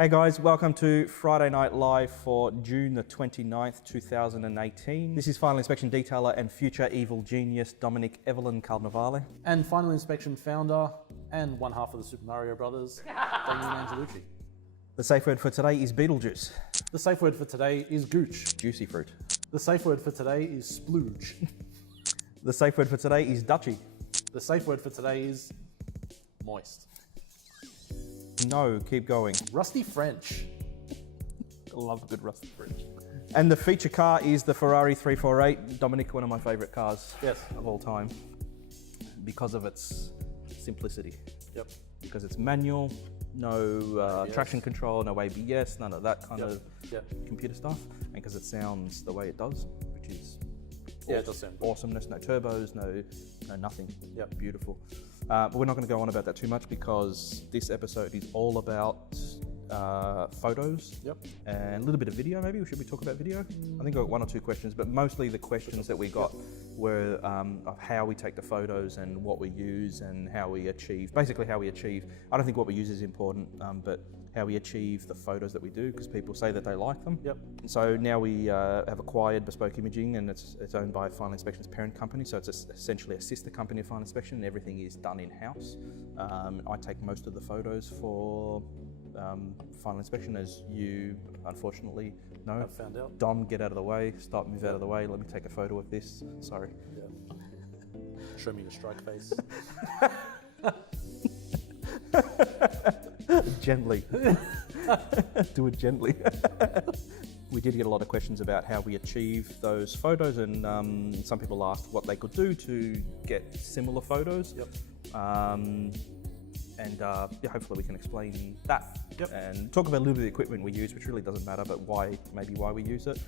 Hey guys, welcome to Friday Night Live for June the 29th, 2018. This is Final Inspection Detailer and future evil genius Dominic Evelyn Carnavale. And Final Inspection founder and one half of the Super Mario Brothers, Damian Angelucci. The safe word for today is Beetlejuice. The safe word for today is gooch. Juicy fruit. The safe word for today is splooge. The safe word for today is Dutchie. The safe word for today is moist. No, keep going. Rusty French. I love a good rusty French. And the feature car is the Ferrari 348. Dominic, one of my favorite cars of all time because of its simplicity. Yep. Because it's manual, no traction control, no ABS, none of that kind of computer stuff. And because it sounds the way it does, which is it does sound good. awesomeness, no turbos, no nothing. Yep. Beautiful. But we're not going to go on about that too much because this episode is all about photos and a little bit of video maybe. Should we talk about video? I think I got one or two questions, but mostly the questions that we got were of how we take the photos and what we use and how we achieve, basically how we achieve. I don't think what we use is important, but how we achieve the photos that we do, because people say that they like them. Yep. So now we have acquired Bespoke Imaging, and it's owned by Final Inspection's parent company, so it's essentially a sister company of Final Inspection, and everything is done in-house. I take most of the photos for Final Inspection, as you unfortunately know. I've found out. Dom, get out of the way, stop, move out of the way, let me take a photo of this, sorry. Yeah. Show me your strike face. Gently. Do it gently. We did get a lot of questions about how we achieve those photos, and some people asked what they could do to get similar photos. Yep. Hopefully we can explain that and talk about a little bit of the equipment we use, which really doesn't matter, but why we use it.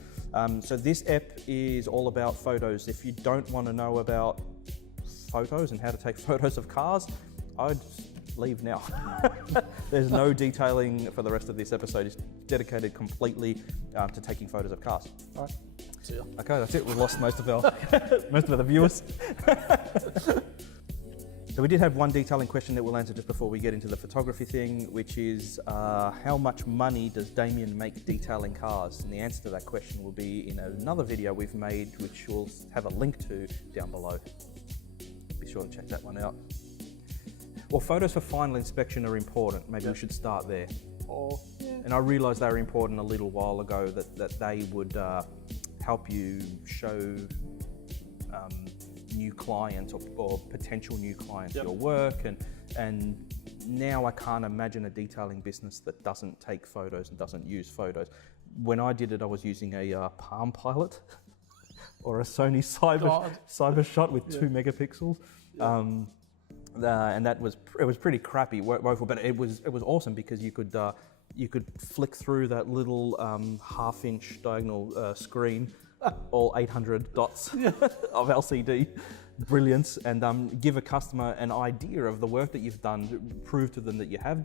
So this app is all about photos. If you don't want to know about photos and how to take photos of cars, I'd leave now. There's no detailing for the rest of this episode. It's dedicated completely to taking photos of cars. All right. See ya. Okay, that's it. We've lost most of the viewers. So we did have one detailing question that we'll answer just before we get into the photography thing, which is how much money does Damian make detailing cars? And the answer to that question will be in another video we've made, which we'll have a link to down below. Be sure to check that one out. Well, photos for Final Inspection are important. Maybe we should start there. And I realised they were important a little while ago, that they would help you show new clients or potential new clients your work, and now I can't imagine a detailing business that doesn't take photos and doesn't use photos. When I did it, I was using a Palm Pilot or a Sony Cyber Shot with 2 megapixels. And it was pretty crappy, woeful, but it was awesome because you could flick through that little half-inch diagonal screen, all 800 dots of LCD brilliance, and give a customer an idea of the work that you've done, prove to them that you have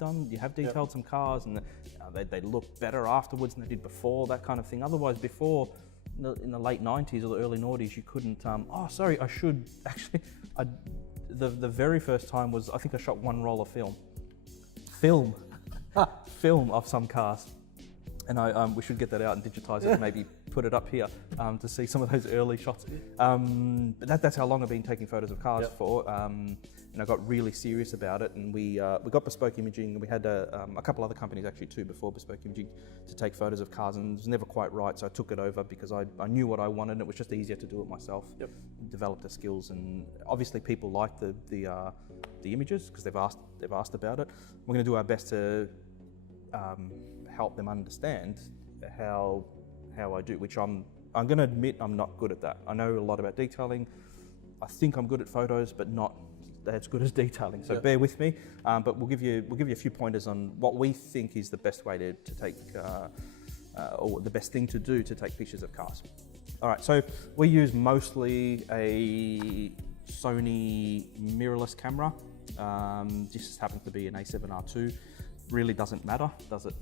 detailed some cars, and they look better afterwards than they did before, that kind of thing. Otherwise, before, in the late 90s or the early noughties, you couldn't, the very first time was, I think I shot one roll of film of some cars. And we should get that out and digitize it and maybe put it up here to see some of those early shots. But that's how long I've been taking photos of cars for. And I got really serious about it, and we got Bespoke Imaging, and we had a couple other companies actually too before Bespoke Imaging to take photos of cars, and it was never quite right, so I took it over because I knew what I wanted, and it was just easier to do it myself. Developed the skills, and obviously people like the images because they've asked about it. We're going to do our best to help them understand how I do, which I'm going to admit I'm not good at that. I know a lot about detailing. I think I'm good at photos, but not as good as detailing. So bear with me. But we'll give you a few pointers on what we think is the best way to take, or the best thing to do to take pictures of cars. All right. So we use mostly a Sony mirrorless camera. This just happens to be an A7R II. Really doesn't matter, does it?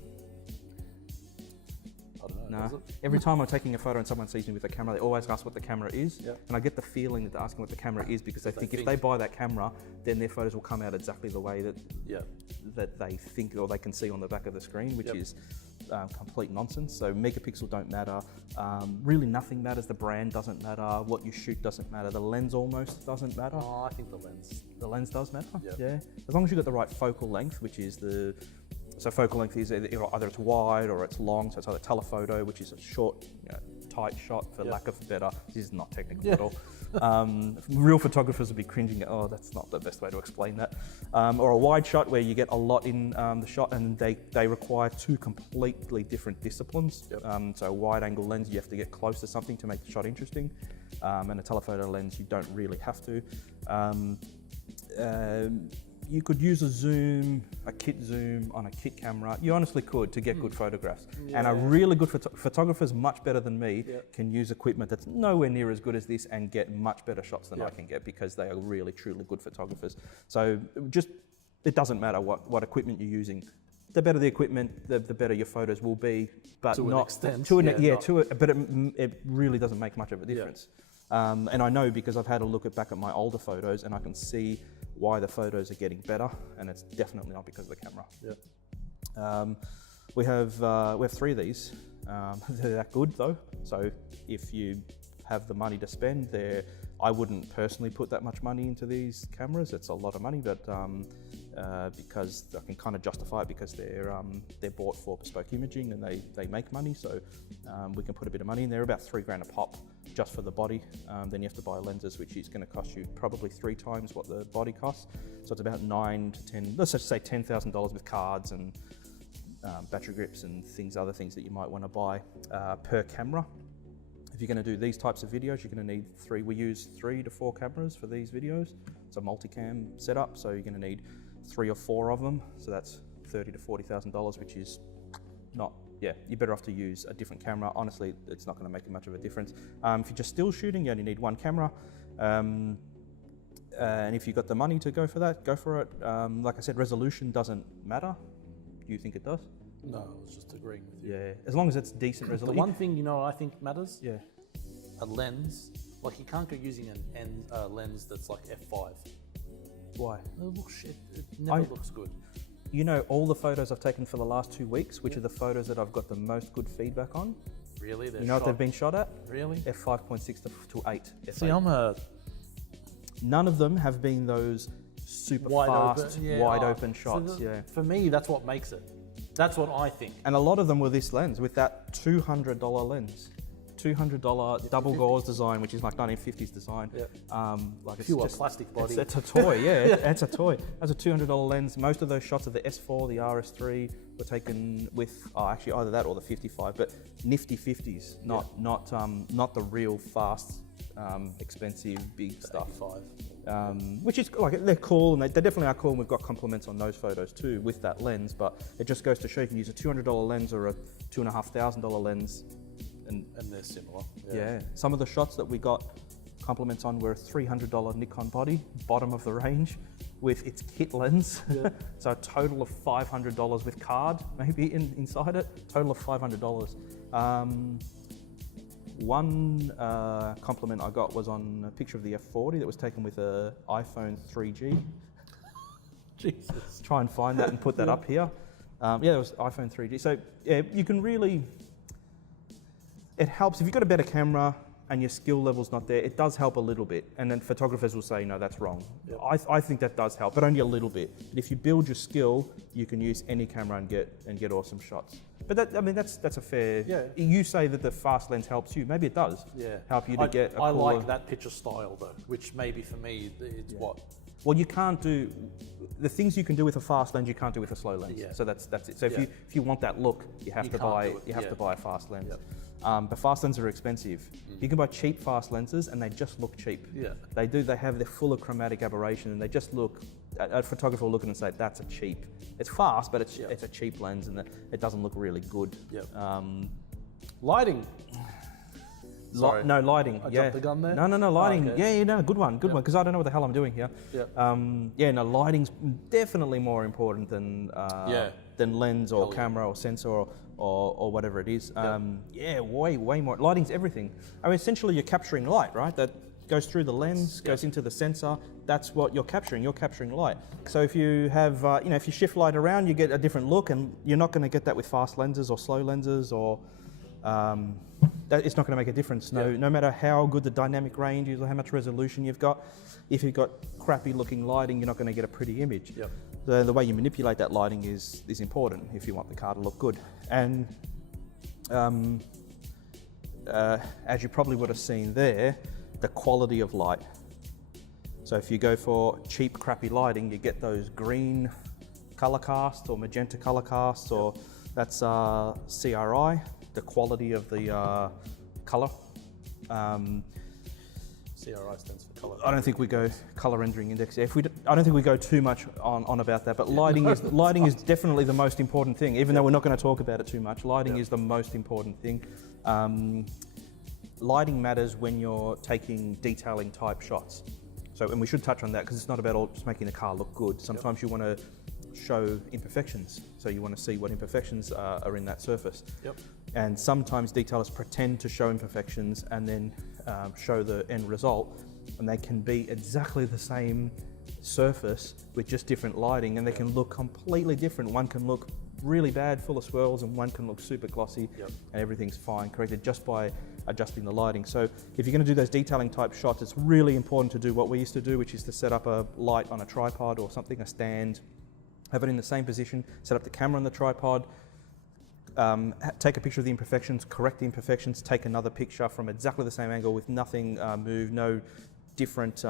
I don't Nah. does it? Every time I'm taking a photo and someone sees me with a camera, they always ask what the camera is. Yep. And I get the feeling that they're asking what the camera is because they think if they buy that camera, then their photos will come out exactly the way that that they think or they can see on the back of the screen, which is complete nonsense. So megapixel don't matter. Really nothing matters. The brand doesn't matter. What you shoot doesn't matter. The lens almost doesn't matter. Oh, I think the lens. The lens does matter. Yep. Yeah. As long as you've got the right focal length, which is so focal length is either it's wide or it's long. So it's either telephoto, which is a short, tight shot for lack of better. This is not technical at all. Real photographers would be cringing at, oh, that's not the best way to explain that. Or a wide shot where you get a lot in the shot and they require two completely different disciplines. Yep. So a wide angle lens, you have to get close to something to make the shot interesting. And a telephoto lens, you don't really have to. You could use a kit zoom on a kit camera. You honestly could to get good photographs. Yeah. And a really good photographers, much better than me, can use equipment that's nowhere near as good as this and get much better shots than I can get because they are really, truly good photographers. So it doesn't matter what equipment you're using. The better the equipment, the better your photos will be, but to not an extent. But it really doesn't make much of a difference. And I know because I've had a look back at my older photos and I can see why the photos are getting better, and it's definitely not because of the camera. Yep. We have 3 of these. They're that good though. So if you have the money to spend, I wouldn't personally put that much money into these cameras. It's a lot of money, but because I can kind of justify it because they're bought for bespoke imaging and they make money. So we can put a bit of money in there, about $3 a pop just for the body. Then you have to buy lenses, which is going to cost you probably 3 times what the body costs. So it's about 9 to 10, let's just say $10,000 with cards and battery grips and other things that you might want to buy per camera. If you're going to do these types of videos, you're going to need 3. We use 3 to 4 cameras for these videos. It's a multicam setup, so you're going to need 3 or 4 of them. So that's $30,000 to $40,000, which is not. You're better off to use a different camera. Honestly, it's not going to make much of a difference. If you're just still shooting, you only need 1 camera. And if you've got the money to go for that, go for it. Like I said, resolution doesn't matter. Do you think it does? No, I was just agreeing with you. Yeah, as long as it's decent resolution. The one thing I think matters. Yeah. A lens. Like you can't go using a lens that's like f5. Why? It looks shit. It never looks good. All the photos I've taken for the last 2 weeks, which are the photos that I've got the most good feedback on. Really? What they've been shot at? Really? F5.6 to 8. See, F8. None of them have been those super fast, wide open shots. For me, that's what makes it. That's what I think. And a lot of them were this lens with that $200 lens. $200 double gauze design, which is like 1950s design. Like it's pure just plastic body. It's a toy, it's a toy. That's a $200 lens. Most of those shots of the S4, the RS3 were taken with actually either that or the 55, but nifty 50s, not the real fast, expensive big stuff. Which is like they're cool and they definitely are cool. And we've got compliments on those photos too with that lens, but it just goes to show you can use a $200 lens or a $2,500 lens. And they're similar. Yeah. Some of the shots that we got compliments on were a $300 Nikon body, bottom of the range, with its kit lens. So a total of $500 with card, maybe inside it. Total of $500. One compliment I got was on a picture of the F40 that was taken with an iPhone 3G. Jesus. Try and find that and put that up here. It was iPhone 3G. So you can really. It helps if you've got a better camera and your skill level's not there. It does help a little bit, and then photographers will say, "No, that's wrong." I think that does help, but only a little bit. But if you build your skill, you can use any camera and get awesome shots. But that's a fair. Yeah. You say that the fast lens helps you. Maybe it does. Yeah. Help you to get. I like that picture style though, which maybe for me it's what. Well, you can't do the things you can do with a fast lens. You can't do with a slow lens. Yeah. So that's it. So if you want that look, you have to buy a fast lens. Yep. But fast lenses are expensive. You can buy cheap fast lenses and they just look cheap. Yeah. They're full of chromatic aberration and they just look, a photographer will look at it and say, that's a cheap. It's fast, but it's a cheap lens and it doesn't look really good. Yep. Lighting. No, lighting. I jumped the gun there? No, lighting. Okay. Good one, because I don't know what the hell I'm doing here. Lighting's definitely more important than than lens or camera or sensor or whatever it is. Yeah, way more. Lighting's everything. I mean, essentially you're capturing light, right? That goes through the lens, goes into the sensor. That's what you're capturing. You're capturing light. So if you have, if you shift light around, you get a different look, and you're not going to get that with fast lenses or slow lenses, or it's not going to make a difference. No matter how good the dynamic range is or how much resolution you've got, if you've got crappy looking lighting, you're not going to get a pretty image. The way you manipulate that lighting is important if you want the car to look good. And as you probably would have seen there, the quality of light. So if you go for cheap, crappy lighting, you get those green color casts or magenta color casts, or that's CRI, the quality of the color. CRI stands for color. I don't think we go color rendering index. I don't think we go too much on about that. But lighting is definitely the most important thing. Even though we're not going to talk about it too much, lighting is the most important thing. Lighting matters when you're taking detailing type shots. So, and we should touch on that because it's not about just making the car look good. Sometimes you want to show imperfections. So you want to see what imperfections are in that surface. And sometimes detailers pretend to show imperfections and then show the end result, and they can be exactly the same surface with just different lighting, and they can look completely different. One can look really bad, full of swirls, and one can look super glossy, and everything's fine, corrected just by adjusting the lighting. So if you're going to do those detailing type shots, it's really important to do what we used to do, which is to set up a light on a tripod or something, a stand, have it in the same position, set up the camera on the tripod, take a picture of the imperfections, correct the imperfections, take another picture from exactly the same angle with nothing moved, no different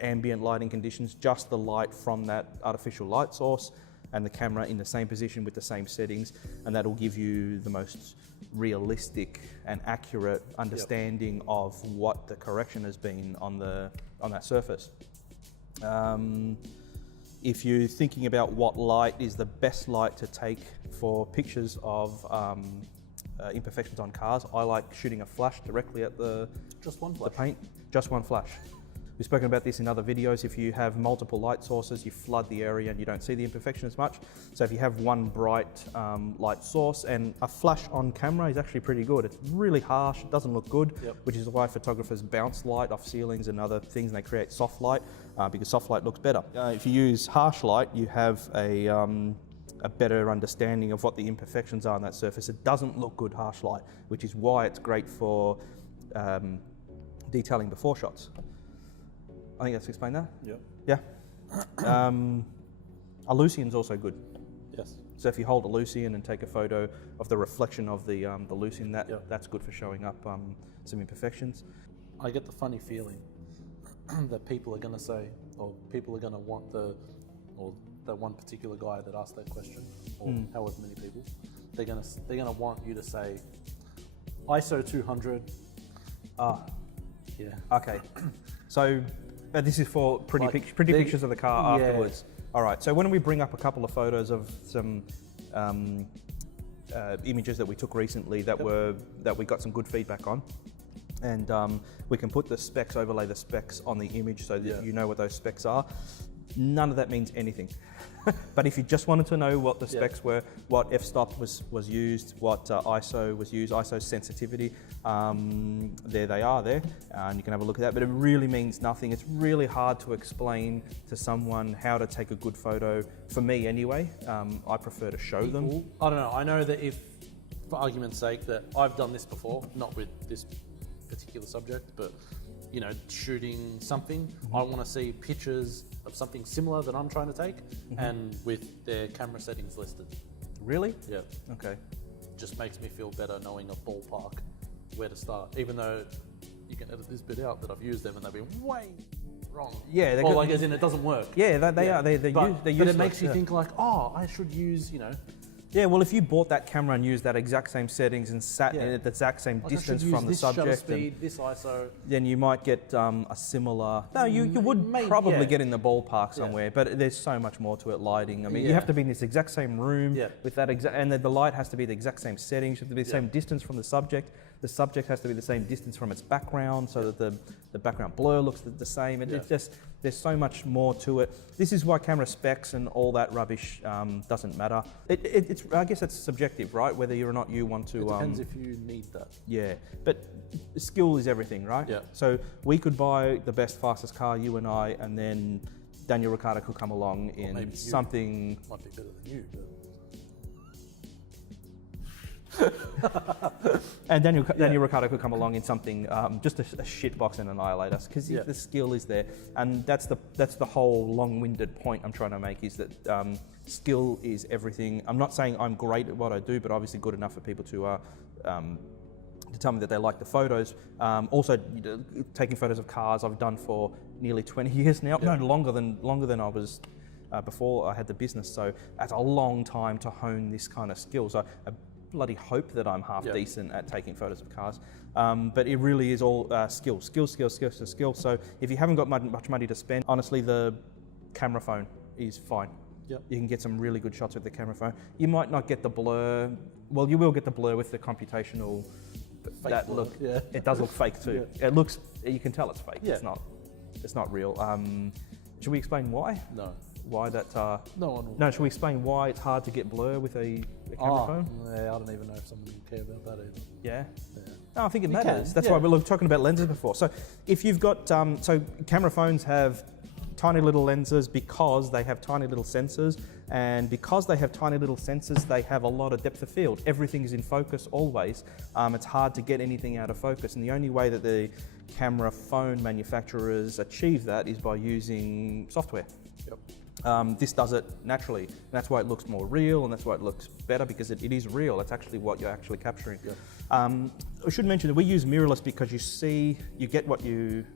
ambient lighting conditions, just the light from that artificial light source, and the camera in the same position with the same settings, and that'll give you the most realistic and accurate understanding of what the correction has been on that surface. If you're thinking about what light is the best light to take for pictures of imperfections on cars, I like shooting a flash directly at the paint. Just one flash. We've spoken about this in other videos. If you have multiple light sources, you flood the area and you don't see the imperfection as much. So if you have one bright light source, and a flash on camera is actually pretty good. It's really harsh, it doesn't look good, which is why photographers bounce light off ceilings and other things, and they create soft light because soft light looks better. If you use harsh light, you have a better understanding of what the imperfections are on that surface. It doesn't look good harsh light, which is why it's great for detailing before shots. I think that's explained that? Yeah. A Lucian's also good. So if you hold a Lucian and take a photo of the reflection of the Lucian, that's good for showing up some imperfections. I get the funny feeling that people are going to say, or people are going to want or that one particular guy that asked that question, or however many people, they're going to want you to say ISO 200. Okay. So this is for pretty pictures of the car afterwards. All right. So when we bring up a couple of photos of some images that we took recently that we got some good feedback on, and we can put the specs, overlay the specs on the image so that you know what those specs are. None of that means anything. But if you just wanted to know what the specs were, what f-stop was used, what ISO was used, ISO sensitivity, there they are there, and you can have a look at that. But it really means nothing. It's really hard to explain to someone how to take a good photo. For me anyway, I prefer to show them. I don't know. I know that if, for argument's sake, that I've done this before, not with this particular subject, but shooting something, I want to see pictures of something similar that I'm trying to take, and with their camera settings listed. Really? Yeah. Okay. Just makes me feel better knowing a ballpark where to start, even though you can edit this bit out that I've used them and they've been way wrong. Yeah. Or like as in it doesn't work. Yeah, they are. They're but useless, it makes you think like, oh, I should use, Yeah, well, if you bought that camera and used that exact same settings and sat at the exact same distance from the subject, shutter speed, this ISO, then you might get a similar. No, you would probably get in the ballpark somewhere, but there's so much more to it. Lighting. I mean, you have to be in this exact same room with that exact, and the light has to be the exact same settings, have to be the same distance from the subject. The subject has to be the same distance from its background so that the background blur looks the same. It's just, there's so much more to it. This is why camera specs and all that rubbish doesn't matter. It's I guess it's subjective, right? Whether you or not you want to. It depends if you need that. Yeah, but skill is everything, right? Yeah. So we could buy the best, fastest car, you and I, and then Daniel Ricciardo could come along in something. Might be better than you. But... And Daniel Ricciardo could come along in something, just a shit box and annihilate us, because the skill is there. And that's the whole long-winded point I'm trying to make, is that skill is everything. I'm not saying I'm great at what I do, but obviously good enough for people to tell me that they like the photos. Also, taking photos of cars I've done for nearly 20 years now. No, longer than I was before I had the business. So that's a long time to hone this kind of skill. So I bloody hope that I'm half decent at taking photos of cars. But it really is all skill. So if you haven't got much money to spend, honestly, the camera phone is fine. Yep. You can get some really good shots with the camera phone. You might not get the blur. Well, you will get the blur with the computational. Fake blur. It does look fake too. It looks. You can tell it's fake. Yeah. It's not real. Should we explain why? No. Why that? No one will. No. Should we explain why it's hard to get blur with a camera phone? Yeah, I don't even know if someone will care about that either. Yeah. Yeah. No, I think it matters. can, That's why we were talking about lenses before. So if you've got, so camera phones have tiny little lenses because they have tiny little sensors, and because they have tiny little sensors, they have a lot of depth of field. Everything is in focus always. It's hard to get anything out of focus, and the only way that the camera phone manufacturers achieve that is by using software. Yep. This does it naturally, and that's why it looks more real, and that's why it looks better, because it is real. It's actually what you're actually capturing. Yep. I should mention that we use mirrorless because you get what you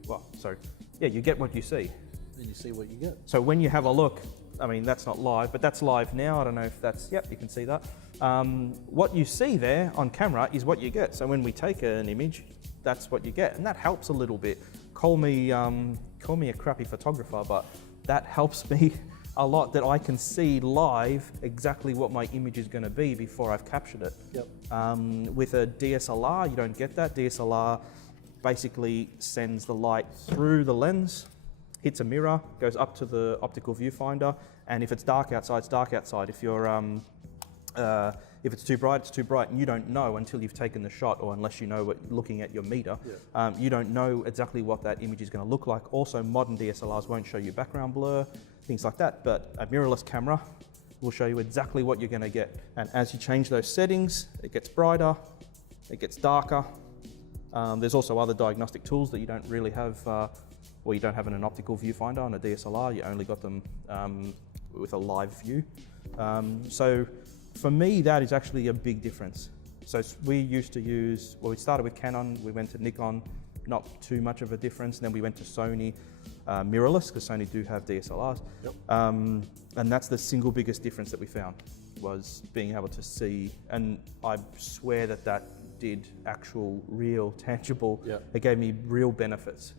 see. Then you see what you get. So when you have a look, I mean, that's not live, but that's live now. I don't know if that's, yep, you can see that. What you see there on camera is what you get. So when we take an image, that's what you get, and that helps a little bit. Call me a crappy photographer, but that helps me a lot, that I can see live exactly what my image is going to be before I've captured it. Yep. With a DSLR, you don't get that. DSLR basically sends the light through the lens, hits a mirror, goes up to the optical viewfinder, and if it's dark outside, it's dark outside. If it's too bright, it's too bright, and you don't know until you've taken the shot, or unless you know looking at your meter, you don't know exactly what that image is going to look like. Also, modern DSLRs won't show you background blur, things like that, but a mirrorless camera will show you exactly what you're going to get. And as you change those settings, it gets brighter, it gets darker. There's also other diagnostic tools that you don't really have, you don't have in an optical viewfinder on a DSLR. You only got them with a live view. So for me, that is actually a big difference. So we used to use, we started with Canon, we went to Nikon, not too much of a difference. Then we went to Sony, mirrorless, because Sony do have DSLRs. Yep. And that's the single biggest difference that we found, was being able to see, and I swear that did actual, real, tangible, it gave me real benefits.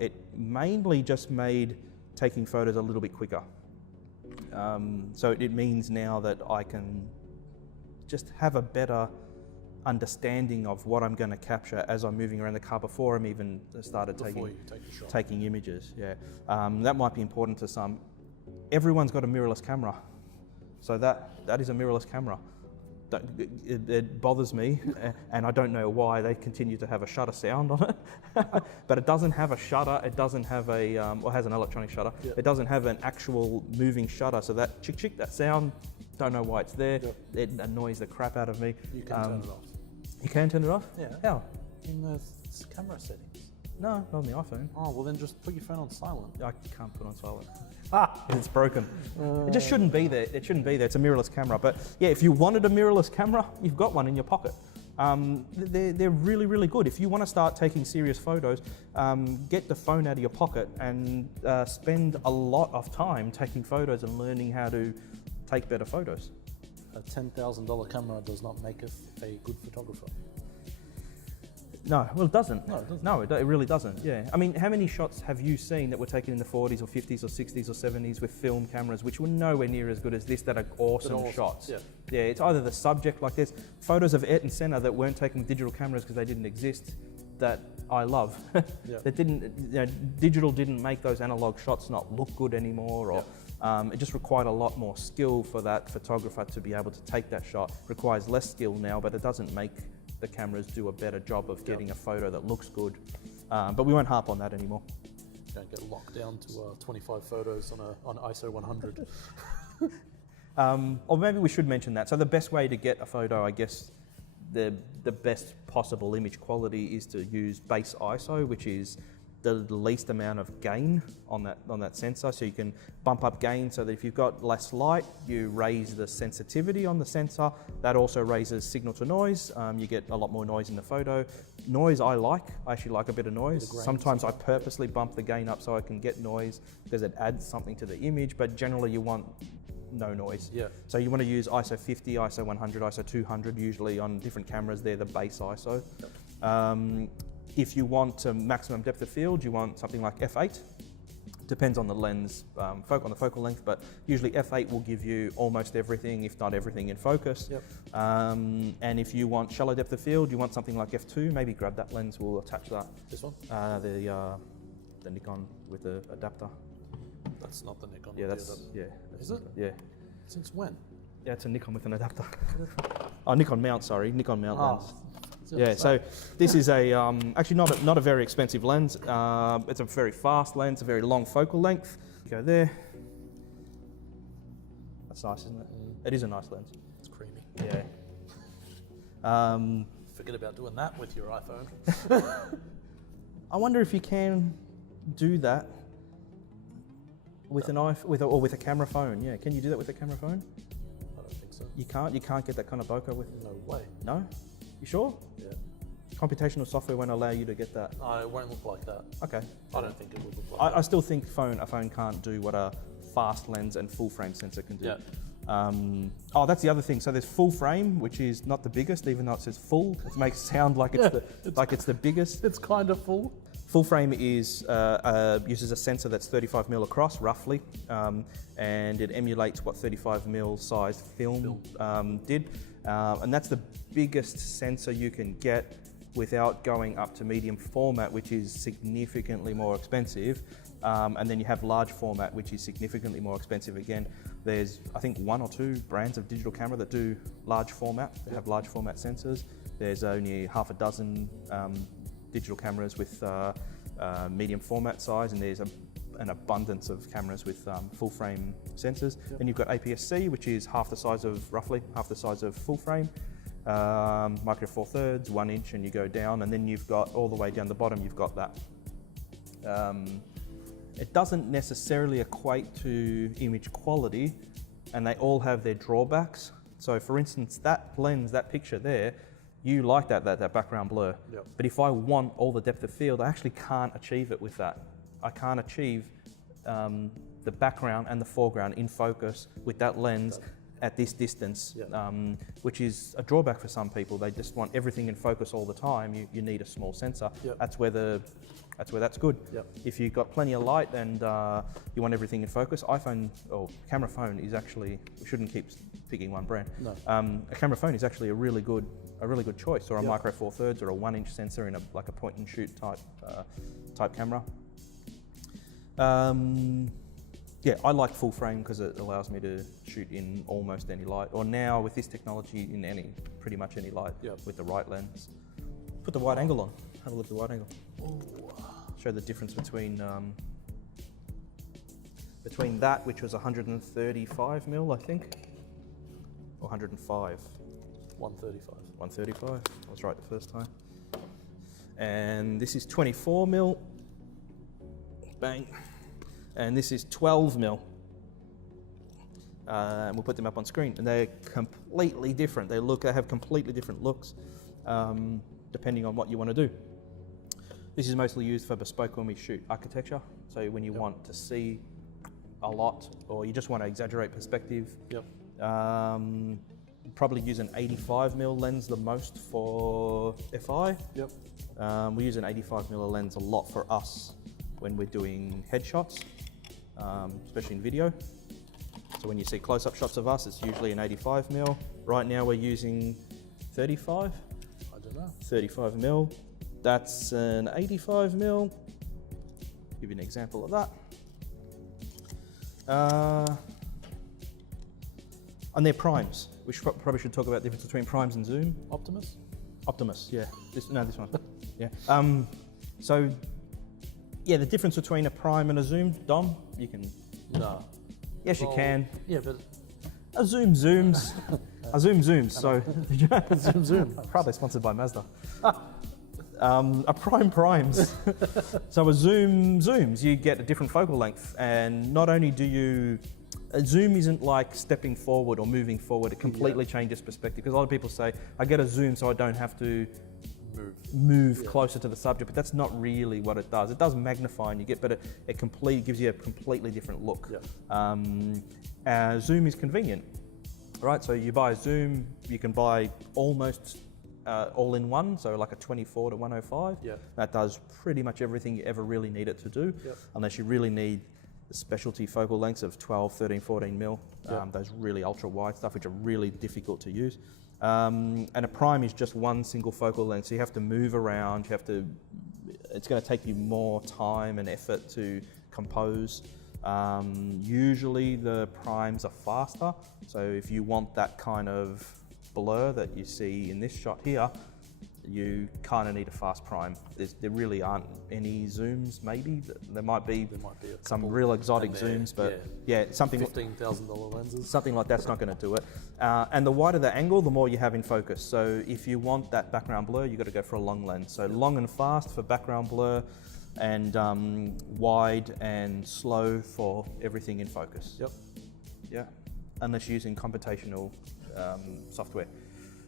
It mainly just made taking photos a little bit quicker. So it means now that I can just have a better understanding of what I'm going to capture as I'm moving around the car before I'm even started taking images. Yeah, that might be important to some. Everyone's got a mirrorless camera, so that is a mirrorless camera. It bothers me, and I don't know why they continue to have a shutter sound on it. But it doesn't have a shutter. It doesn't have a, or has an electronic shutter. Yep. It doesn't have an actual moving shutter. So that chick chick, that sound, don't know why it's there. Yep. It annoys the crap out of me. You can turn it off. You can turn it off? Yeah. How? In the camera settings. No, not on the iPhone. Oh, well then just put your phone on silent. I can't put on silent. It's broken. It just shouldn't be there. It shouldn't be there. It's a mirrorless camera. But yeah, if you wanted a mirrorless camera, you've got one in your pocket. They're really, really good. If you want to start taking serious photos, get the phone out of your pocket and spend a lot of time taking photos and learning how to take better photos. A $10,000 camera does not make a good photographer. No, well, it doesn't. No, it doesn't. No, it really doesn't. Yeah. I mean, how many shots have you seen that were taken in the 40s or 50s or 60s or 70s with film cameras, which were nowhere near as good as this, that are awesome shots? Yeah. Yeah, it's either the subject, like there's photos of Ayrton Senna that weren't taken with digital cameras because they didn't exist, that I love. Yeah. That didn't, digital didn't make those analog shots not look good anymore, or it just required a lot more skill for that photographer to be able to take that shot. It requires less skill now, but it doesn't make the cameras do a better job of getting a photo that looks good. But we won't harp on that anymore. Don't get locked down to 25 photos on ISO 100. Or maybe we should mention that. So the best way to get a photo, I guess, the best possible image quality is to use base ISO, which is the least amount of gain on that sensor. So you can bump up gain so that if you've got less light, you raise the sensitivity on the sensor. That also raises signal to noise. You get a lot more noise in the photo. Noise I actually like a bit of noise. Sometimes I purposely bump the gain up so I can get noise because it adds something to the image, but generally you want no noise. Yeah. So you want to use ISO 50, ISO 100, ISO 200 usually on different cameras. They're the base ISO. If you want maximum depth of field, you want something like f8. Depends on the lens, on the focal length, but usually f8 will give you almost everything, if not everything in focus. Yep. And if you want shallow depth of field, you want something like f2. Maybe grab that lens. We'll attach that. This one? The Nikon with the adapter. That's not the Nikon. Yeah, with that's the Is it? Yeah. Since when? Yeah, it's a Nikon with an adapter. Oh, Nikon mount. Sorry, Nikon mount lens. Yeah, so this is a actually not a very expensive lens. It's a very fast lens, a very long focal length. Go there. That's nice, isn't it? It is a nice lens. It's creamy. Yeah. Forget about doing that with your iPhone. I wonder if you can do that with with a camera phone. Yeah, can you do that with a camera phone? I don't think so. You can't. You can't get that kind of bokeh with. No way. No. You sure? Yeah. Computational software won't allow you to get that. No, it won't look like that. Okay. I don't think it would look like I still think a phone can't do what a fast lens and full frame sensor can do. Yeah. That's the other thing. So there's full frame, which is not the biggest, even though it says full. It makes it sound like it's the biggest. It's kind of full. Full frame is uses a sensor that's 35 mil across, roughly, and it emulates what 35 mil size film did, and that's the biggest sensor you can get without going up to medium format, which is significantly more expensive, and then you have large format, which is significantly more expensive again. There's, I think, 1 or 2 brands of digital camera that do large format. They have large format sensors. There's only half a dozen digital cameras with medium format size, and there's an abundance of cameras with full frame sensors. Then you've got APS-C, which is roughly half the size of full frame. Micro Four Thirds, 1 inch, and you go down, and then you've got all the way down the bottom, you've got that. It doesn't necessarily equate to image quality, and they all have their drawbacks. So for instance, that lens, that picture there, you like that background blur. Yep. But if I want all the depth of field, I actually can't achieve it with that. I can't achieve the background and the foreground in focus with that lens at this distance, which is a drawback for some people. They just want everything in focus all the time. You need a small sensor. Yep. That's where that's good. Yep. If you've got plenty of light and you want everything in focus, iPhone or camera phone is actually, we shouldn't keep picking one brand. No. A camera phone is actually a really good choice, or a Micro Four Thirds, or a 1 inch sensor in a point and shoot type camera. Yeah, I like full frame because it allows me to shoot in almost any light, or now with this technology in pretty much any light with the right lens. Put the wide angle on. Have a look at the wide angle. Ooh. Show the difference between that, which was 135 mil, I think, or 105. 135. 135. I was right the first time. And this is 24 mil. Bang. And this is 12 mil. And we'll put them up on screen, and they're completely different. They have completely different looks, depending on what you want to do. This is mostly used for bespoke when we shoot architecture. So when you want to see a lot, or you just want to exaggerate perspective. Yep. probably use an 85mm lens the most for FI. Yep. We use an 85mm lens a lot for us when we're doing headshots, especially in video. So when you see close-up shots of us, it's usually an 85mm. Right now we're using 35. I don't know. 35mm. That's an 85mm. Give you an example of that. And they're primes. We probably should talk about the difference between primes and zoom. Optimus? Optimus, yeah. This one. Yeah. So, yeah, the difference between a prime and a zoom, Dom, you can. No. Yes, you can. Yeah, but A zoom zooms. A zoom zooms. So, zoom. probably sponsored by Mazda. A prime primes. So a zoom zooms. You get a different focal length, and not only do you. A zoom isn't like stepping forward or moving forward. It completely changes perspective. Because a lot of people say, I get a zoom so I don't have to move closer to the subject, but that's not really what it does. It does magnify and you get better. It gives you a completely different look. Yeah. Zoom is convenient, right? So you buy a zoom, you can buy almost all in one, so like a 24 to 105. Yeah. That does pretty much everything you ever really need it to do, unless you really need the specialty focal lengths of 12, 13, 14mm, those really ultra wide stuff, which are really difficult to use. And a prime is just one single focal length, so you have to move around, it's going to take you more time and effort to compose. Usually the primes are faster, so if you want that kind of blur that you see in this shot here, you kind of need a fast prime. There really aren't any zooms, maybe. There might be some real exotic zooms, but something $15,000 lenses. Something like that's not going to do it. And the wider the angle, the more you have in focus. So if you want that background blur, you've got to go for a long lens. So long and fast for background blur, and wide and slow for everything in focus. Yep. Yeah. Unless you're using computational software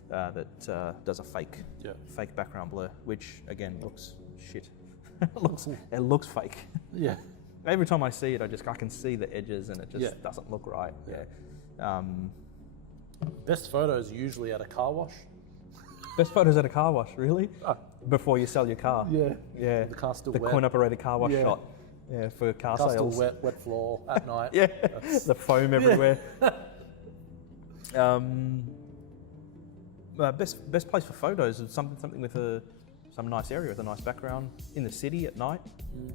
that does a fake background blur, which again looks shit. It looks fake. Yeah. Every time I see it, I can see the edges, and it just doesn't look right. Yeah. Best photos usually at a car wash. Best photos at a car wash, really? Before you sell your car. Yeah. Yeah. The car's still the wet. coin-operated car wash shot. Yeah, for car Car's sales. still wet floor at night. Yeah. The foam everywhere. Best place for photos is something with some nice area with a nice background in the city at night.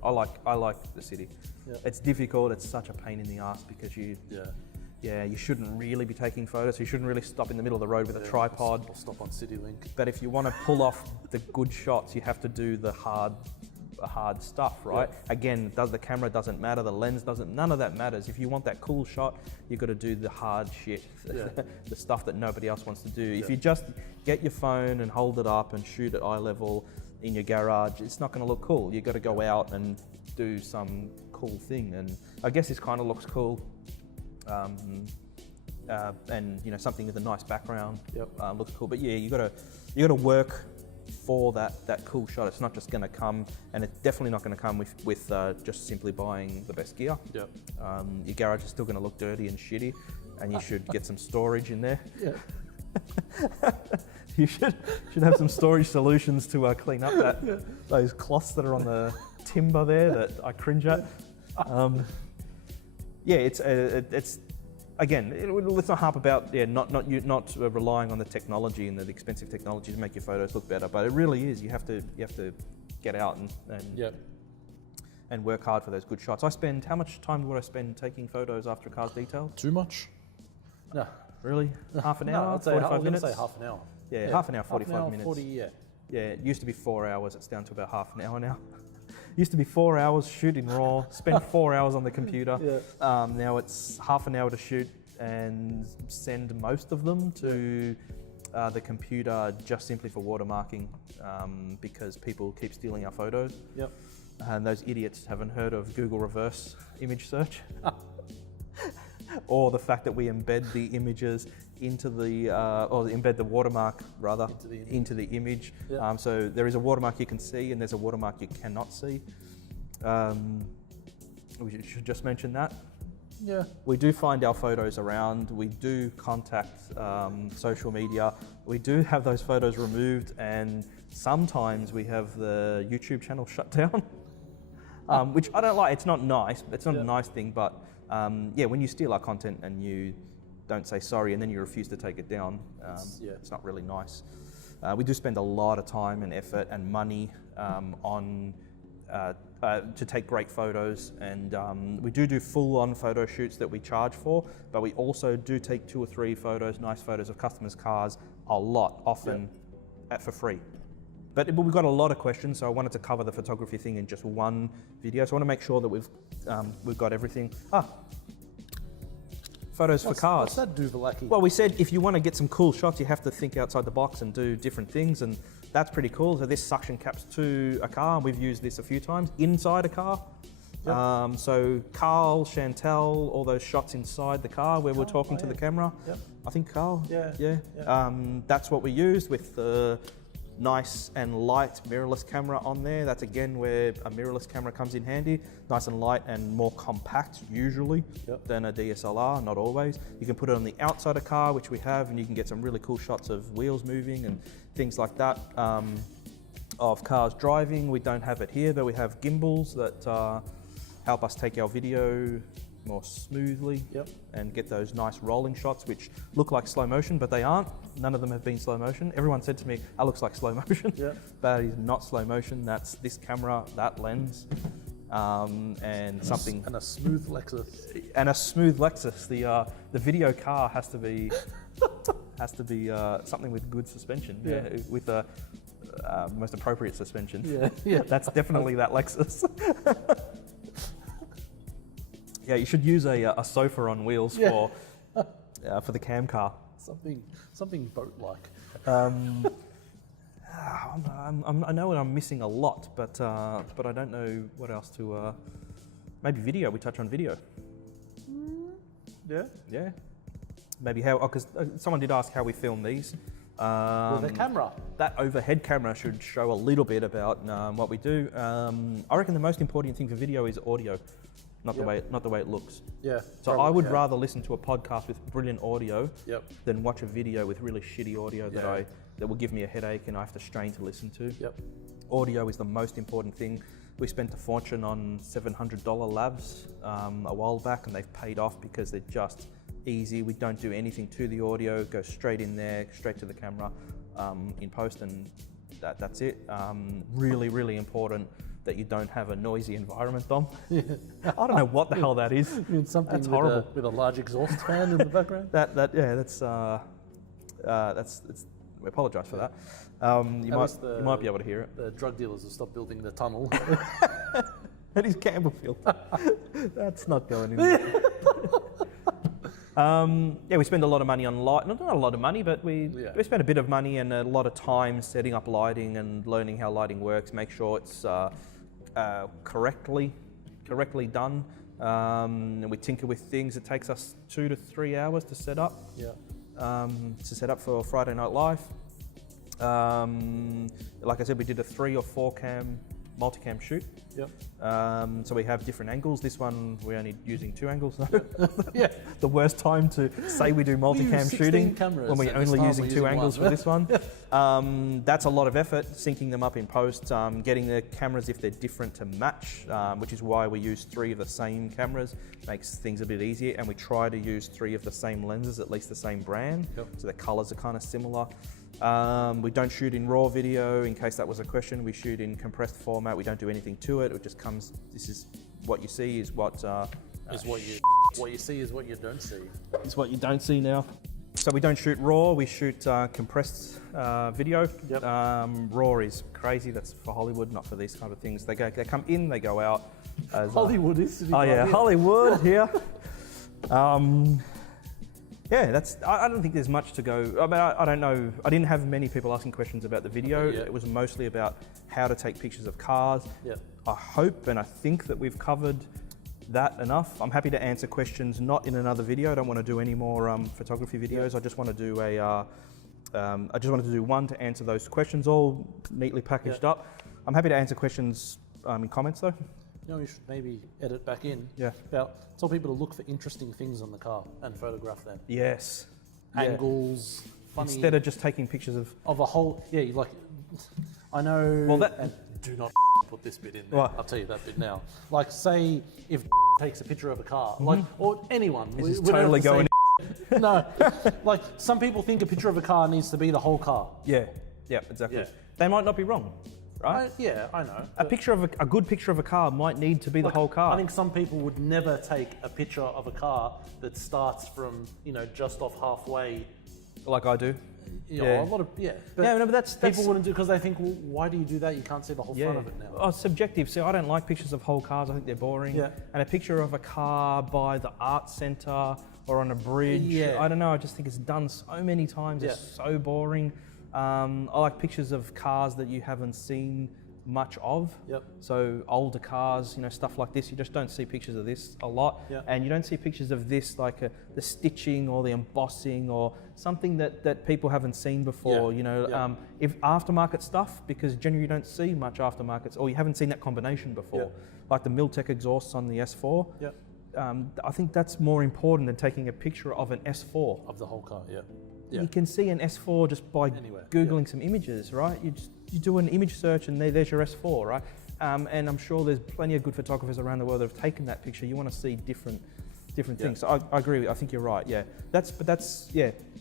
I like the city. Yeah. It's difficult. It's such a pain in the ass because you shouldn't really be taking photos. You shouldn't really stop in the middle of the road with a tripod. Or stop on CityLink. But if you want to pull off the good shots, you have to do the hard stuff, right? Yeah. Again, the camera doesn't matter, the lens doesn't, none of that matters. If you want that cool shot, you've got to do the hard shit, the stuff that nobody else wants to do. If you just get your phone and hold it up and shoot at eye level in your garage, it's not going to look cool. You've got to go out and do some cool thing. And I guess this kind of looks cool. And something with a nice background looks cool. But yeah, you got to work for that cool shot. It's not just going to come, and it's definitely not going to come with just simply buying the best gear. Yep. Your garage is still going to look dirty and shitty, and you should get some storage in there. Yeah. You should have some storage solutions to clean up those cloths that are on the timber there that I cringe at. It's again, let's not harp about not relying on the technology and the expensive technology to make your photos look better, but it really is. You have to get out and work hard for those good shots. How much time would I spend taking photos after a car's detailed? Too much? No. Really? Half an hour? I'd say 45 minutes? say half an hour. Yeah, half an hour, 45 minutes. 40, yeah. Yeah, it used to be 4 hours. It's down to about half an hour now. Used to be 4 hours, shoot in RAW, spend 4 hours on the computer. Now it's half an hour to shoot and send most of them to the computer just simply for watermarking because people keep stealing our photos. Yep. And those idiots haven't heard of Google reverse image search. Or the fact that we embed the images into the, or embed the watermark rather, into the image. Yep. So there is a watermark you can see and there's a watermark you cannot see. We should just mention that. Yeah. We do find our photos around. We do contact social media. We do have those photos removed, and sometimes we have the YouTube channel shut down, which I don't like. It's not nice. It's not a nice thing, but yeah, when you steal our content and you don't say sorry and then you refuse to take it down, it's not really nice. We do spend a lot of time and effort and money on to take great photos, and we do full-on photo shoots that we charge for, but we also do take 2 or 3 photos, nice photos of customers' cars, a lot, often for free. But we've got a lot of questions, so I wanted to cover the photography thing in just one video. So I want to make sure that we've got everything. Photos for cars. What's that Duvalaki? Well, we said if you want to get some cool shots, you have to think outside the box and do different things, and that's pretty cool. So this suction caps to a car. We've used this a few times inside a car. Yep. So Carl, Chantel, all those shots inside the car where we're talking to the camera. Yep. I think Carl. Yeah. That's what we used with the nice and light mirrorless camera on there. That's again where a mirrorless camera comes in handy. Nice and light and more compact usually than a DSLR, not always. You can put it on the outside of car, which we have, and you can get some really cool shots of wheels moving and things like that. Of cars driving, we don't have it here, but we have gimbals that help us take our video more smoothly and get those nice rolling shots which look like slow motion, but they aren't. None of them have been slow motion. Everyone said to me, that looks like slow motion. That is not slow motion. That's this camera, that lens, and something. And a smooth Lexus. And a smooth Lexus. The video car has to be something with good suspension, with a most appropriate suspension. That's definitely that Lexus. Yeah, you should use a sofa on wheels for the cam car. Something boat-like. I know I'm missing a lot, but I don't know what else to. Maybe video. We touch on video. Yeah. Maybe how? Because someone did ask how we film these. With a camera. That overhead camera should show a little bit about what we do. I reckon the most important thing for video is audio. Not the way it looks. Yeah. So I would rather listen to a podcast with brilliant audio than watch a video with really shitty audio that will give me a headache and I have to strain to listen to. Audio is the most important thing. We spent a fortune on $700 lavs a while back, and they've paid off because they're just easy. We don't do anything to the audio. Go straight in there, straight to the camera in post, and that's it. Really, really important that you don't have a noisy environment, Dom. I don't know what the hell that is. Something that's horrible. With a large exhaust fan in the background. We apologise for that. You might be able to hear it. The drug dealers will stop building the tunnel. That is Campbellfield. That's not going in there. We spend a lot of money on light. Not a lot of money, but we spend a bit of money and a lot of time setting up lighting and learning how lighting works. Make sure it's correctly done. And we tinker with things. It takes us 2 to 3 hours to set up. To set up for Friday Night Live. Like I said, we did a 3 or 4 cam multicam shoot. So we have different angles. This one we're only using 2 angles though. The worst time to say we do multicam shooting when we're only using 2 angles for this one. That's a lot of effort, syncing them up in post, getting the cameras if they're different to match, which is why we use 3 of the same cameras. Makes things a bit easier, and we try to use 3 of the same lenses, at least the same brand, so the colors are kind of similar. We don't shoot in RAW video, in case that was a question. We shoot in compressed format. We don't do anything to it. It just comes, this is what you see is what... what you see is what you don't see. It's what you don't see now. So we don't shoot RAW, we shoot compressed video. RAW is crazy, that's for Hollywood, not for these kind of things. They come in, they go out. As, Hollywood is sitting right here. Hollywood here. I don't think there's much to go. I mean, I don't know. I didn't have many people asking questions about the video. It was mostly about how to take pictures of cars. I hope and I think that we've covered that enough. I'm happy to answer questions, not in another video. I don't want to do any more photography videos. I just want to do one to answer those questions, all neatly packaged up. I'm happy to answer questions in comments though. You know, you should maybe edit back in. Yeah. About tell people to look for interesting things on the car and photograph them. Yes. Angles, funny. Instead of just taking pictures of a whole, you like. I know. Well, that- and do not put this bit in there. What? I'll tell you that bit now. Like, say if takes a picture of a car, like, or anyone. This is we don't have totally to say going. No, like some people think a picture of a car needs to be the whole car. Yeah. Yeah. Exactly. Yeah. They might not be wrong, right? I know. A picture of a good picture of a car might need to be the whole car. I think some people would never take a picture of a car that starts from, just off halfway. like I do. A lot of, But Yeah, no, but that's people wouldn't do because they think, well, why do you do that? You can't see the whole front of it now. Oh, subjective. See, I don't like pictures of whole cars. I think they're boring. Yeah. And a picture of a car by the art centre or on a bridge. Yeah. I don't know. I just think it's done so many times. It's so boring. I like pictures of cars that you haven't seen much of. Yep. So older cars, stuff like this. You just don't see pictures of this a lot. Yep. And you don't see pictures of this, like the stitching or the embossing or something that people haven't seen before. If aftermarket stuff, because generally you don't see much aftermarkets, or you haven't seen that combination before, like the Miltech exhausts on the S4. Yep. I think that's more important than taking a picture of an S4. Of the whole car, yeah. You can see an S4 just by Googling some images, right? You do an image search and there's your S4, right? And I'm sure there's plenty of good photographers around the world that have taken that picture. You want to see different things. So I agree with you. I think you're right, yeah.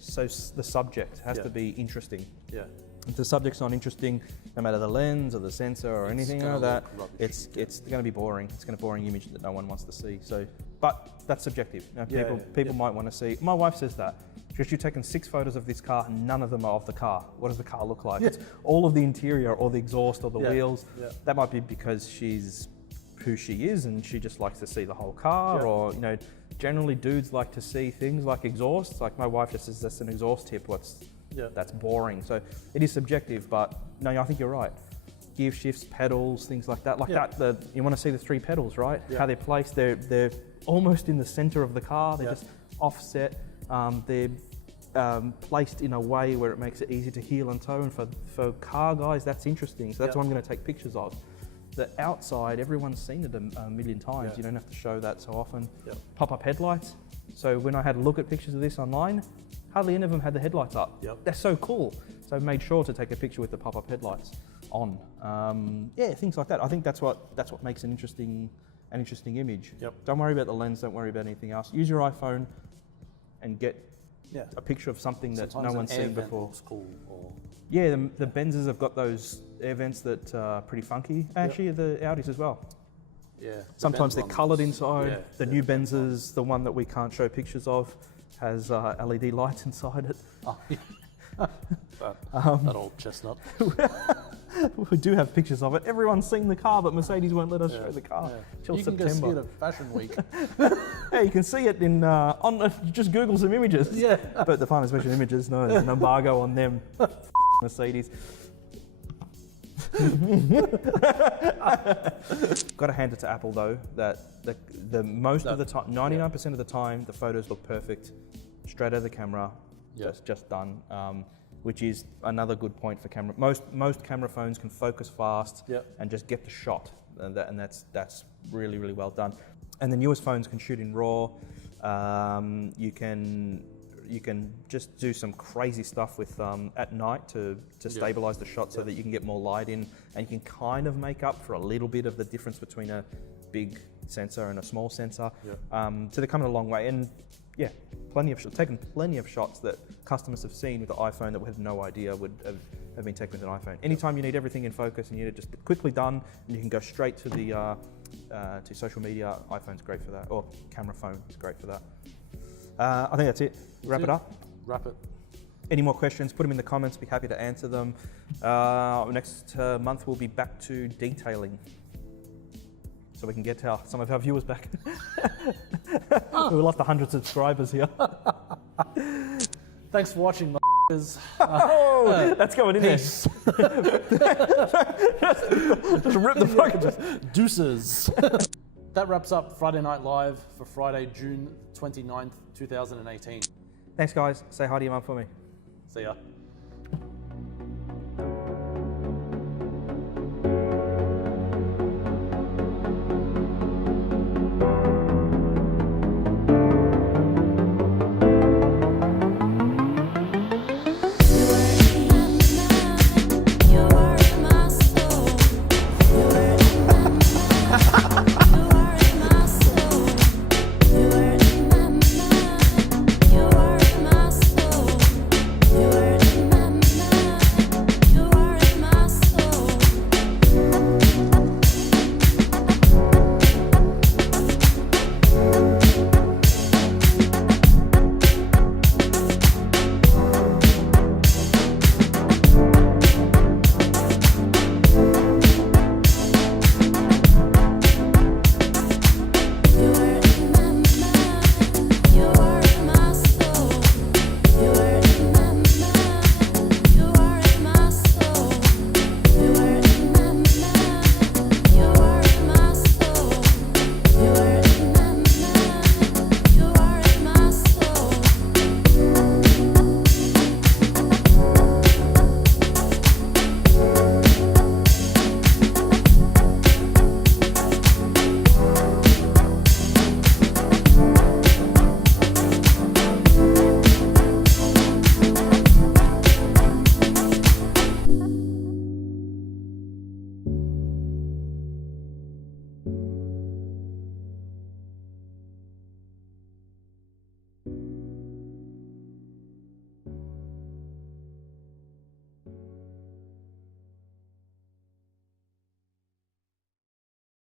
So the subject has to be interesting. Yeah. If the subject's not interesting, no matter the lens or the sensor or anything like that, it's going to be boring. It's going to be a boring image that no one wants to see. So, but that's subjective. People might want to see. My wife says that. Because you've taken 6 photos of this car, and none of them are of the car. What does the car look like? It's all of the interior or the exhaust or the wheels. Yeah. That might be because she's who she is and she just likes to see the whole car, or generally dudes like to see things like exhausts. Like my wife just says that's an exhaust tip. That's boring. So it is subjective, but no, I think you're right. Gear shifts, pedals, things like that. You want to see the 3 pedals, right? Yeah. How they're placed. They're almost in the center of the car. They're just offset. They're placed in a way where it makes it easy to heel and tow, and for car guys that's interesting, so that's what I'm going to take pictures of. The outside, everyone's seen it a million times. You don't have to show that so often. Pop-up headlights. So when I had a look at pictures of this online, hardly any of them had the headlights up. They're so cool. So I made sure to take a picture with the pop-up headlights on. Things like that. I think that's what makes an interesting image. Don't worry about the lens, don't worry about anything else. Use your iPhone and get a picture of something that no one's seen before. Cool, the Benzes have got those air vents that are pretty funky. Actually, the Audis as well. Sometimes they're coloured inside. The new Benzes, the one that we can't show pictures of, has LED lights inside it. That old chestnut. We do have pictures of it. Everyone's seen the car, but Mercedes won't let us show the car till you September. You can go see it at Fashion Week. You can see it in just Google some images. But the Finest Special Images, no, there's an embargo on them. Mercedes. Got to hand it to Apple though, that the most of the time, 99% of the time, the photos look perfect, straight out of the camera, just done. Which is another good point for camera. Most camera phones can focus fast and just get the shot, and that's really, really well done. And the newest phones can shoot in RAW. You can just do some crazy stuff with at night to stabilize the shot so that you can get more light in, and you can kind of make up for a little bit of the difference between a big sensor and a small sensor. So they're coming a long way, and taken plenty of shots that customers have seen with the iPhone that we had no idea would have been taken with an iPhone. Anytime you need everything in focus and you need it just quickly done, and you can go straight to the to social media, iPhone's great for that, or camera phone is great for that. I think that's it. Wrap it up. Wrap it. Any more questions, put them in the comments, be happy to answer them. Next month we'll be back to detailing, so we can get some of our viewers back. We lost 100 subscribers here. Thanks for watching, that's going in there. Just rip the fucking deuces. That wraps up Friday Night Live for Friday, June 29th, 2018. Thanks guys, say hi to your mum for me. See ya.